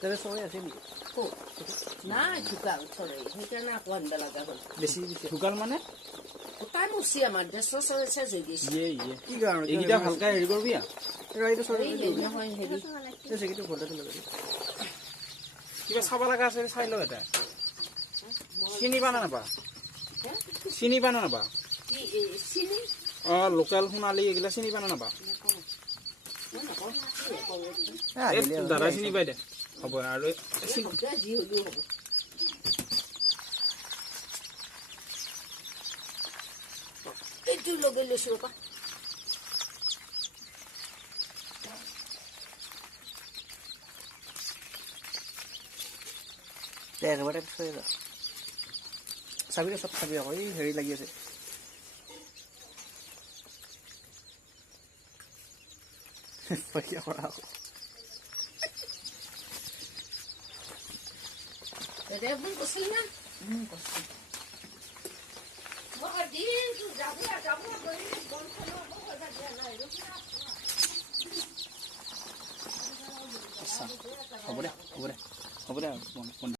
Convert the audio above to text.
তাহলে সবাই আছে নাকি না ঢুকাল ছড়ে সেইকাৰণে আকৌ আনিব লগা হ'ল বেছি ঢুকাল মানে শুকাই মুচি আমাৰ ডেছ চেছ হৈ গৈছে কি কাৰণে এইকেইটা ভালকৈ হেৰি কৰবি নহয় হেৰি কিবা চাব লগা আছে চাই লওঁ এটা চিনি পা নাপা চিনি পা নাপা কি চিনি লোকেল সোণালী এইগিলা চিনি পা নাপা দাদা চিনি পাই দে হ'ব আৰু যি হ'লেও হ'ব এইটো লগাই লৈছো ৰবা একেবাৰে চাবি চব চাবি আকৌ এই হেৰি লাগি আছে পৰীক্ষা কৰা আকৌ ৰেবুল কৈছিল না কৈছিল হ'ব দে